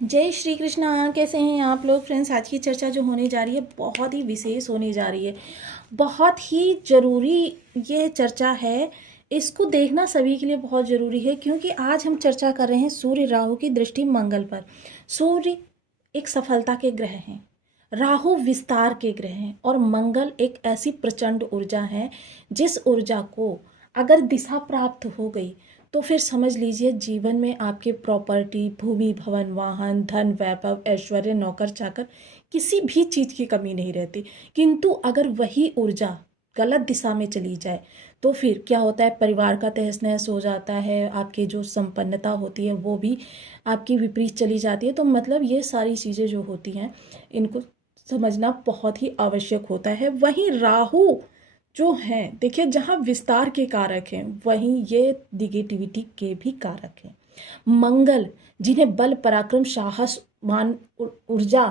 जय श्री कृष्णा। कैसे हैं आप लोग फ्रेंड्स? आज की चर्चा जो होने जा रही है बहुत ही विशेष होने जा रही है, बहुत ही ज़रूरी ये चर्चा है। इसको देखना सभी के लिए बहुत ज़रूरी है क्योंकि आज हम चर्चा कर रहे हैं सूर्य राहु की दृष्टि मंगल पर। सूर्य एक सफलता के ग्रह हैं, राहु विस्तार के ग्रह हैं और मंगल एक ऐसी प्रचंड ऊर्जा है जिस ऊर्जा को अगर दिशा प्राप्त हो गई तो फिर समझ लीजिए जीवन में आपके प्रॉपर्टी, भूमि, भवन, वाहन, धन, वैभव, ऐश्वर्य, नौकर चाकर, किसी भी चीज़ की कमी नहीं रहती। किंतु अगर वही ऊर्जा गलत दिशा में चली जाए तो फिर क्या होता है, परिवार का तहस नहस हो जाता है, आपकी जो संपन्नता होती है वो भी आपकी विपरीत चली जाती है। तो मतलब ये सारी चीज़ें जो होती हैं इनको समझना बहुत ही आवश्यक होता है। वहीं राहु जो हैं, देखिए, जहाँ विस्तार के कारक हैं वहीं ये निगेटिविटी के भी कारक हैं। मंगल जिन्हें बल, पराक्रम, साहस, मान, ऊर्जा,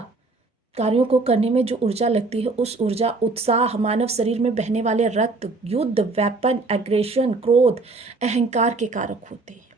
कार्यों को करने में जो ऊर्जा लगती है, उस ऊर्जा, उत्साह, मानव शरीर में बहने वाले रक्त, युद्ध, वेपन, एग्रेशन, क्रोध, अहंकार के कारक होते हैं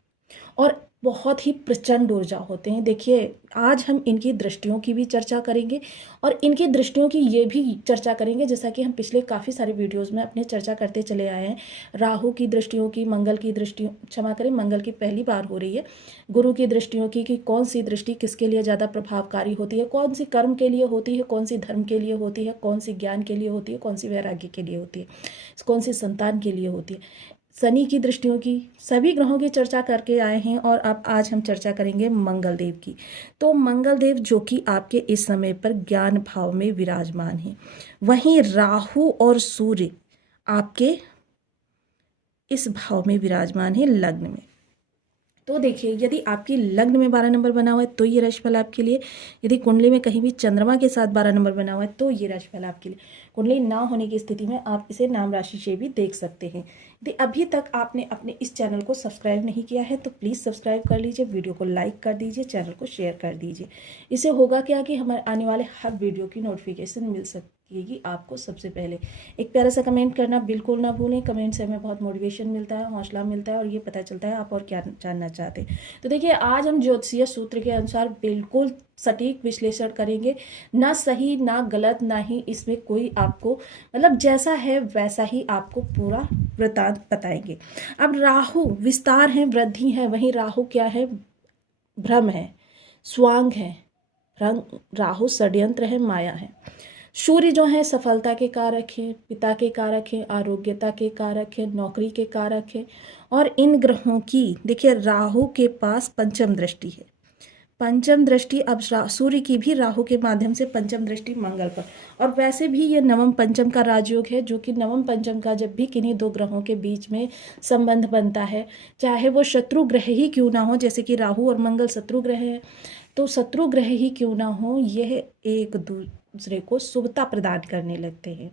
और बहुत ही प्रचंड ऊर्जा होते हैं। देखिए, आज हम इनकी दृष्टियों की भी चर्चा करेंगे और इनकी दृष्टियों की ये भी चर्चा करेंगे जैसा कि हम पिछले काफ़ी सारे वीडियोस में अपने चर्चा करते चले आए हैं। राहु की दृष्टियों की, मंगल की दृष्टियों, क्षमा करें, मंगल की पहली बार हो रही है, गुरु की दृष्टियों की, कि कौन सी दृष्टि किसके लिए ज़्यादा प्रभावकारी होती है, कौन सी कर्म के लिए होती है, कौन सी धर्म के लिए होती है, कौन सी ज्ञान के लिए होती है, कौन सी वैराग्य के लिए होती है, कौन सी संतान के लिए होती है। शनि की दृष्टियों की, सभी ग्रहों की चर्चा करके आए हैं और अब आज हम चर्चा करेंगे मंगल देव की। तो मंगल देव जो कि आपके इस समय पर ज्ञान भाव में विराजमान है, वहीं राहु और सूर्य आपके इस भाव में विराजमान है लग्न में। तो देखिए, यदि आपकी लग्न में 12 नंबर बना हुआ है तो ये राशिफल आपके लिए, यदि कुंडली में कहीं भी चंद्रमा के साथ 12 नंबर बना हुआ है तो ये राशिफल आपके लिए। कुंडली ना होने की स्थिति में आप इसे नाम राशि से भी देख सकते हैं। यदि अभी तक आपने अपने इस चैनल को सब्सक्राइब नहीं किया है तो प्लीज़ सब्सक्राइब कर लीजिए, वीडियो को लाइक कर दीजिए, चैनल को शेयर कर दीजिए। इससे होगा क्या कि हमारे आने वाले हर वीडियो की नोटिफिकेशन मिल सकेगी आपको सबसे पहले। एक प्यारा सा कमेंट करना बिल्कुल ना भूलें, कमेंट से हमें बहुत मोटिवेशन मिलता है, हौसला मिलता है और ये पता चलता है आप और क्या जानना चाहते हैं। तो देखिए, आज हम ज्योतिषीय सूत्र के अनुसार बिल्कुल सटीक विश्लेषण करेंगे, ना सही ना गलत, ना ही इसमें कोई आपको, मतलब जैसा है वैसा ही आपको पूरा वृतांत बताएंगे। अब राहु विस्तार है, वृद्धि है, वहीं राहु क्या है, भ्रम है, स्वांग है, राहु षड्यंत्र है, माया है। सूर्य जो है सफलता के कारक हैं, पिता के कारक हैं, आरोग्यता के कारक हैं, नौकरी के कारक हैं। और इन ग्रहों की देखिए, राहु के पास पंचम दृष्टि है, पंचम दृष्टि अब सूर्य की भी राहु के माध्यम से पंचम दृष्टि मंगल पर। और वैसे भी ये नवम पंचम का राजयोग है, जो कि नवम पंचम का जब भी किन्हीं दो ग्रहों के बीच में संबंध बनता है, चाहे वो शत्रु ग्रह ही क्यों ना हो, जैसे कि राहु और मंगल शत्रु ग्रह है, तो शत्रु ग्रह ही क्यों ना हो, यह एक दूसरे को शुभता प्रदान करने लगते हैं।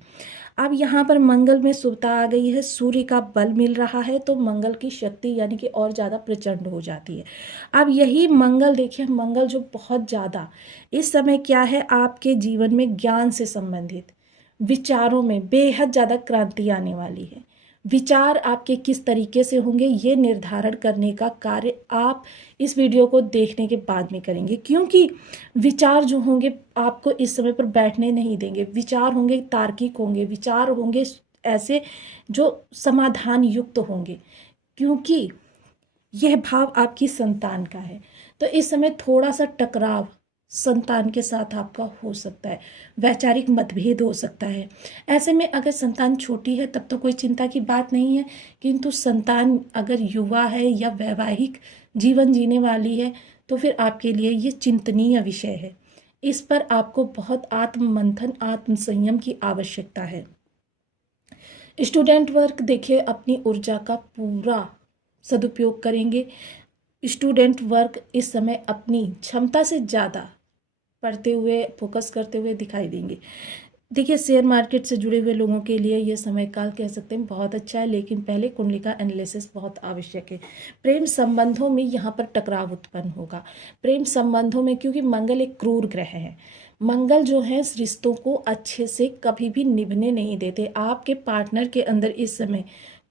अब यहाँ पर मंगल में शुभता आ गई है, सूर्य का बल मिल रहा है, तो मंगल की शक्ति यानी कि और ज़्यादा प्रचंड हो जाती है। अब यही मंगल देखिए, मंगल जो बहुत ज़्यादा इस समय क्या है, आपके जीवन में ज्ञान से संबंधित विचारों में बेहद ज़्यादा क्रांति आने वाली है। विचार आपके किस तरीके से होंगे ये निर्धारण करने का कार्य आप इस वीडियो को देखने के बाद में करेंगे, क्योंकि विचार जो होंगे आपको इस समय पर बैठने नहीं देंगे। विचार होंगे तार्किक होंगे, विचार होंगे ऐसे जो समाधान युक्त होंगे, क्योंकि यह भाव आपकी संतान का है। तो इस समय थोड़ा सा टकराव संतान के साथ आपका हो सकता है, वैचारिक मतभेद हो सकता है। ऐसे में अगर संतान छोटी है तब तो कोई चिंता की बात नहीं है, किंतु संतान अगर युवा है या वैवाहिक जीवन जीने वाली है तो फिर आपके लिए ये चिंतनीय विषय है। इस पर आपको बहुत आत्म मंथन, आत्म संयम की आवश्यकता है। स्टूडेंट वर्ग देखिए, अपनी ऊर्जा का पूरा सदुपयोग करेंगे। स्टूडेंट वर्ग इस समय अपनी क्षमता से ज़्यादा पढ़ते हुए, फोकस करते हुए दिखाई देंगे। देखिए, शेयर मार्केट से जुड़े हुए लोगों के लिए ये समय काल कह सकते हैं बहुत अच्छा है, लेकिन पहले कुंडली का एनालिसिस बहुत आवश्यक है। प्रेम संबंधों में यहाँ पर टकराव उत्पन्न होगा, प्रेम संबंधों में, क्योंकि मंगल एक क्रूर ग्रह है। मंगल जो है रिश्तों को अच्छे से कभी भी निभने नहीं देते। आपके पार्टनर के अंदर इस समय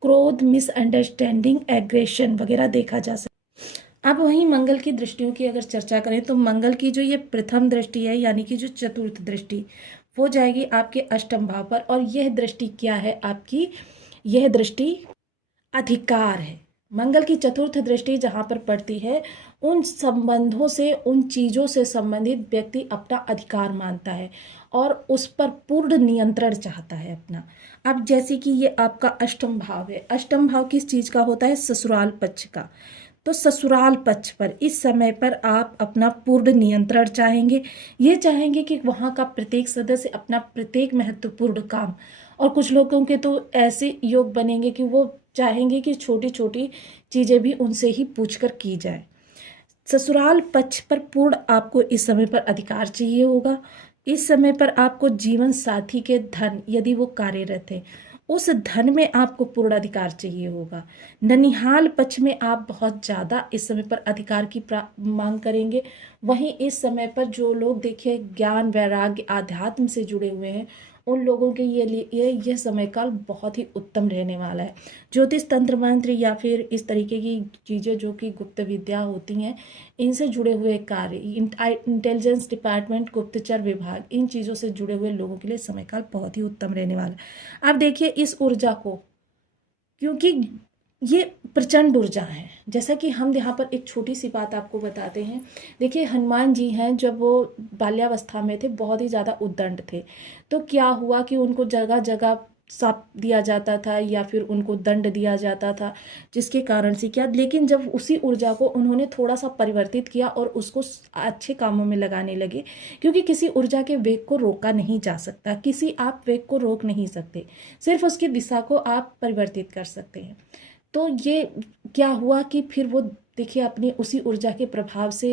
क्रोध, मिसअंडरस्टैंडिंग, एग्रेशन वगैरह देखा जा सकता है। अब वहीं मंगल की दृष्टियों की अगर चर्चा करें तो मंगल की जो ये प्रथम दृष्टि है यानी कि जो चतुर्थ दृष्टि वो जाएगी आपके अष्टम भाव पर। और यह दृष्टि क्या है आपकी, यह दृष्टि अधिकार है। मंगल की चतुर्थ दृष्टि जहाँ पर पड़ती है उन संबंधों से, उन चीज़ों से संबंधित व्यक्ति अपना अधिकार मानता है और उस पर पूर्ण नियंत्रण चाहता है अपना। अब जैसे कि ये आपका अष्टम भाव है, अष्टम भाव किस चीज़ का होता है, ससुराल पक्ष का। तो ससुराल पक्ष पर इस समय पर आप अपना पूर्ण नियंत्रण चाहेंगे। ये चाहेंगे कि वहाँ का प्रत्येक सदस्य अपना प्रत्येक महत्वपूर्ण काम, और कुछ लोगों के तो ऐसे योग बनेंगे कि वो चाहेंगे कि छोटी छोटी चीज़ें भी उनसे ही पूछकर की जाए। ससुराल पक्ष पर पूर्ण आपको इस समय पर अधिकार चाहिए होगा। इस समय पर आपको जीवन साथी के धन, यदि वो कार्यरत है, उस धन में आपको पूर्ण अधिकार चाहिए होगा। ननिहाल पक्ष में आप बहुत ज़्यादा इस समय पर अधिकार की मांग करेंगे। वहीं इस समय पर जो लोग देखिए ज्ञान, वैराग्य, आध्यात्म से जुड़े हुए हैं, उन लोगों के यह समय काल बहुत ही उत्तम रहने वाला है। ज्योतिष, तंत्र मंत्र या फिर इस तरीके की चीज़ें जो कि गुप्त विद्या होती हैं, इनसे जुड़े हुए कार्य, इंटेलिजेंस डिपार्टमेंट, गुप्तचर विभाग, इन चीज़ों से जुड़े हुए लोगों के लिए समय काल बहुत ही उत्तम रहने वाला है। अब देखिए इस ऊर्जा को, क्योंकि ये प्रचंड ऊर्जा है, जैसा कि हम यहाँ पर एक छोटी सी बात आपको बताते हैं। देखिए हनुमान जी हैं, जब वो बाल्यावस्था में थे बहुत ही ज़्यादा उद्दंड थे। तो क्या हुआ कि उनको जगह जगह साप दिया जाता था या फिर उनको दंड दिया जाता था, जिसके कारण से क्या, लेकिन जब उसी ऊर्जा को उन्होंने थोड़ा सा परिवर्तित किया और उसको अच्छे कामों में लगाने लगे, क्योंकि किसी ऊर्जा के वेग को रोका नहीं जा सकता, किसी आप वेग को रोक नहीं सकते, सिर्फ उसकी दिशा को आप परिवर्तित कर सकते हैं। तो ये क्या हुआ कि फिर वो देखिए अपनी उसी ऊर्जा के प्रभाव से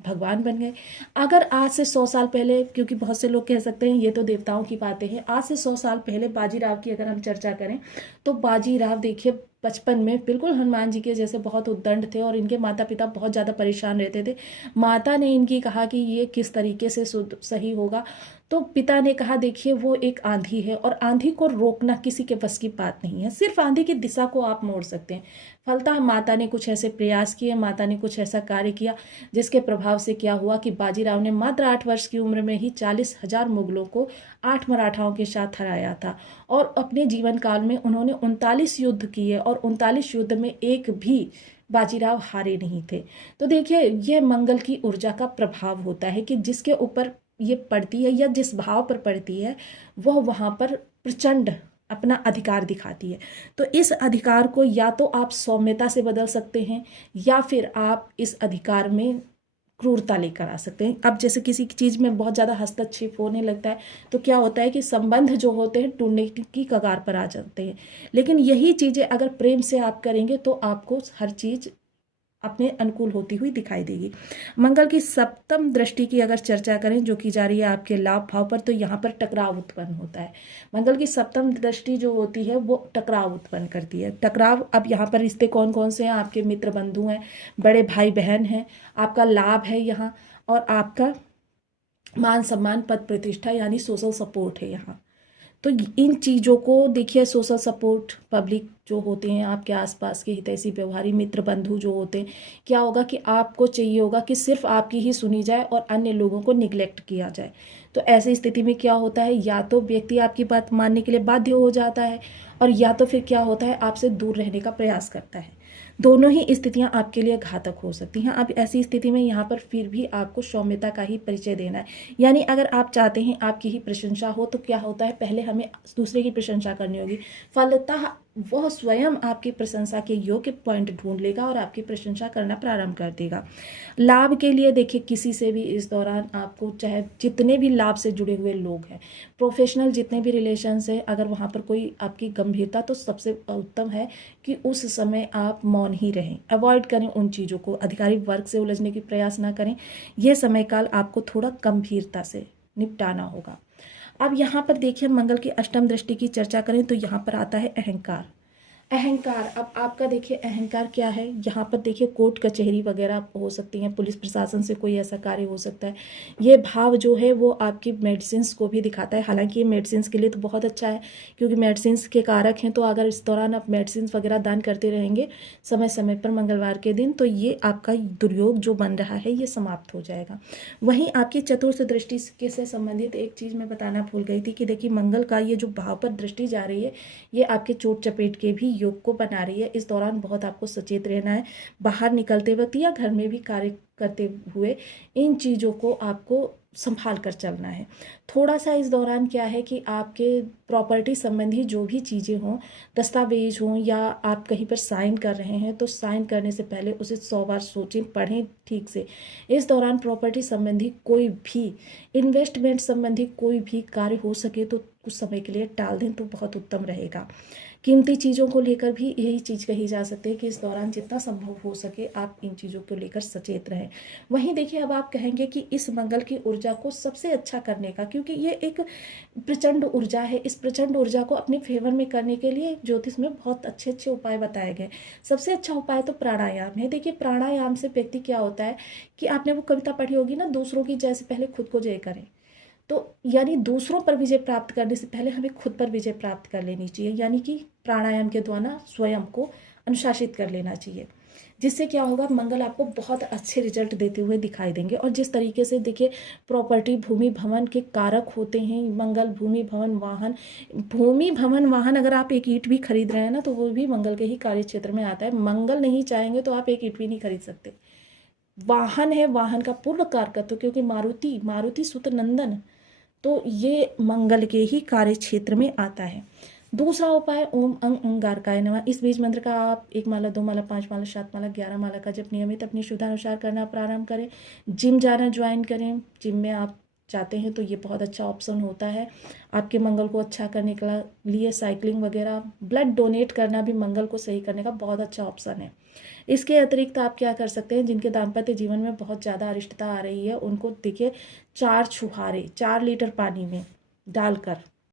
भगवान बन गए। अगर आज से 100 साल पहले, क्योंकि बहुत से लोग कह सकते हैं ये तो देवताओं की बातें हैं, आज से 100 साल पहले बाजीराव की अगर हम चर्चा करें तो बाजीराव देखिए बचपन में बिल्कुल हनुमान जी के जैसे बहुत उद्दंड थे और इनके माता पिता बहुत ज़्यादा परेशान रहते थे। माता ने इनकी कहा कि ये किस तरीके से सही होगा, तो पिता ने कहा देखिए वो एक आंधी है और आंधी को रोकना किसी के बस की बात नहीं है, सिर्फ आंधी की दिशा को आप मोड़ सकते हैं। फलतः माता ने कुछ ऐसे प्रयास किए, माता ने कुछ ऐसा कार्य किया जिसके प्रभाव से क्या हुआ कि बाजीराव ने मात्र 8 वर्ष की उम्र में ही 40,000 मुगलों को 8 मराठाओं के साथ हराया था। और अपने जीवन काल में उन्होंने 39 युद्ध किए और 39 युद्ध में एक भी बाजीराव हारे नहीं थे। तो देखिए यह मंगल की ऊर्जा का प्रभाव होता है कि जिसके ऊपर ये पड़ती है या जिस भाव पर पड़ती है वह वहाँ पर प्रचंड अपना अधिकार दिखाती है। तो इस अधिकार को या तो आप सौम्यता से बदल सकते हैं या फिर आप इस अधिकार में क्रूरता लेकर आ सकते हैं। अब जैसे किसी चीज़ में बहुत ज़्यादा हस्तक्षेप होने लगता है तो क्या होता है कि संबंध जो होते हैं टूटने की कगार पर आ जाते हैं। लेकिन यही चीज़ें अगर प्रेम से आप करेंगे तो आपको हर चीज़ अपने अनुकूल होती हुई दिखाई देगी। मंगल की सप्तम दृष्टि की अगर चर्चा करें जो की जा रही है आपके लाभ भाव पर, तो यहाँ पर टकराव उत्पन्न होता है। मंगल की सप्तम दृष्टि जो होती है वो टकराव उत्पन्न करती है। टकराव, अब यहाँ पर रिश्ते कौन कौन से हैं, आपके मित्र बंधु हैं, बड़े भाई बहन हैं, आपका लाभ है यहाँ, और आपका मान सम्मान, पद प्रतिष्ठा यानी सोशल सपोर्ट है यहाँ। तो इन चीज़ों को देखिए, सोशल सपोर्ट, पब्लिक जो होते हैं आपके आसपास के हितैषी व्यवहारी मित्र बंधु जो होते हैं, क्या होगा कि आपको चाहिए होगा कि सिर्फ आपकी ही सुनी जाए और अन्य लोगों को निगलेक्ट किया जाए। तो ऐसी स्थिति में क्या होता है, या तो व्यक्ति आपकी बात मानने के लिए बाध्य हो जाता है और या तो फिर क्या होता है आपसे दूर रहने का प्रयास करता है। दोनों ही स्थितियां आपके लिए घातक हो सकती हैं। अब ऐसी स्थिति में यहाँ पर फिर भी आपको सौम्यता का ही परिचय देना है। यानी अगर आप चाहते हैं आपकी ही प्रशंसा हो तो क्या होता है, पहले हमें दूसरे की प्रशंसा करनी होगी। फलतः वह स्वयं आपकी प्रशंसा के योग्य पॉइंट ढूंढ लेगा और आपकी प्रशंसा करना प्रारंभ कर देगा। लाभ के लिए देखिए, किसी से भी इस दौरान आपको, चाहे जितने भी लाभ से जुड़े हुए लोग हैं, प्रोफेशनल जितने भी रिलेशंस है, अगर वहाँ पर कोई आपकी गंभीरता, तो सबसे उत्तम है कि उस समय आप मौन ही रहें, अवॉइड करें उन चीज़ों को, अधिकारी वर्ग से उलझने की प्रयास ना करें। यह समय काल आपको थोड़ा गंभीरता से निपटाना होगा। अब यहाँ पर देखिए मंगल की अष्टम दृष्टि की चर्चा करें तो यहाँ पर आता है अहंकार। अहंकार, अब आपका देखिए अहंकार क्या है, यहाँ पर देखिए कोर्ट कचहरी वगैरह हो सकती हैं, पुलिस प्रशासन से कोई ऐसा कार्य हो सकता है। ये भाव जो है वो आपकी मेडिसिन्स को भी दिखाता है। हालांकि ये मेडिसिन्स के लिए तो बहुत अच्छा है, क्योंकि मेडिसिन्स के कारक हैं। तो अगर इस दौरान आप मेडिसिन्स वगैरह दान करते रहेंगे समय समय पर मंगलवार के दिन, तो ये आपका दुर्योग जो बन रहा है ये समाप्त हो जाएगा। वहीं आपकी चतुर्थ दृष्टि के से संबंधित एक चीज़ मैं बताना भूल गई थी कि देखिए मंगल का ये जो भाव पर दृष्टि जा रही है, ये आपके चोट चपेट के भी योग को बना रही है। इस दौरान बहुत आपको सचेत रहना है। बाहर निकलते वक्त या घर में भी कार्य करते हुए इन चीज़ों को आपको संभाल कर चलना है। थोड़ा सा इस दौरान क्या है कि आपके प्रॉपर्टी संबंधी जो भी चीज़ें हों, दस्तावेज हों, या आप कहीं पर साइन कर रहे हैं तो साइन करने से पहले उसे 100 बार सोचें, पढ़ें ठीक से। इस दौरान प्रॉपर्टी संबंधी कोई भी इन्वेस्टमेंट संबंधी कोई भी कार्य हो सके तो कुछ समय के लिए टाल दें तो बहुत उत्तम रहेगा। कीमती चीज़ों को लेकर भी यही चीज़ कही जा सकती है कि इस दौरान जितना संभव हो सके आप इन चीज़ों को लेकर सचेत रहें। वहीं देखिए अब आप कहेंगे कि इस मंगल की ऊर्जा को सबसे अच्छा करने का, क्योंकि ये एक प्रचंड ऊर्जा है, इस प्रचंड ऊर्जा को अपने फेवर में करने के लिए ज्योतिष में बहुत अच्छे अच्छे उपाय बताए गए। सबसे अच्छा उपाय तो प्राणायाम है। देखिए प्राणायाम से व्यक्ति क्या होता है कि आपने वो कविता पढ़ी होगी ना, दूसरों की जय से पहले खुद को जय करें। तो यानी दूसरों पर विजय प्राप्त करने से पहले हमें खुद पर विजय प्राप्त कर लेनी चाहिए, यानी कि प्राणायाम के द्वारा स्वयं को अनुशासित कर लेना चाहिए। जिससे क्या होगा, मंगल आपको बहुत अच्छे रिजल्ट देते हुए दिखाई देंगे। और जिस तरीके से देखिए प्रॉपर्टी भूमि भवन के कारक होते हैं मंगल, भूमि भवन वाहन, भूमि भवन वाहन, अगर आप एक ईंट भी खरीद रहे हैं ना तो वो भी मंगल के ही कार्य क्षेत्र में आता है। मंगल नहीं चाहेंगे तो आप एक ईंट भी नहीं खरीद सकते। वाहन है, वाहन का पूर्ण कारकत्व, क्योंकि मारुति मारुति सुत नंदन, तो ये मंगल के ही कार्य क्षेत्र में आता है। दूसरा उपाय ओम अंग अंगारकाय नमः। इस बीज मंत्र का आप 1 माला, 2 माला, 5 माला, 7 माला, 11 माला का जब नियमित अपनी सुविधानुसार करना प्रारंभ करें। जिम जाना ज्वाइन करें, जिम में आप चाहते हैं तो ये बहुत अच्छा ऑप्शन होता है आपके मंगल को अच्छा करने के लिए। साइकिलिंग वगैरह, ब्लड डोनेट करना भी मंगल को सही करने का बहुत अच्छा ऑप्शन है। इसके अतिरिक्त आप क्या कर सकते हैं, जिनके दाम्पत्य जीवन में बहुत ज़्यादा अरिष्टता आ रही है उनको देखिए 4 छुहारे 4 लीटर पानी में डालकर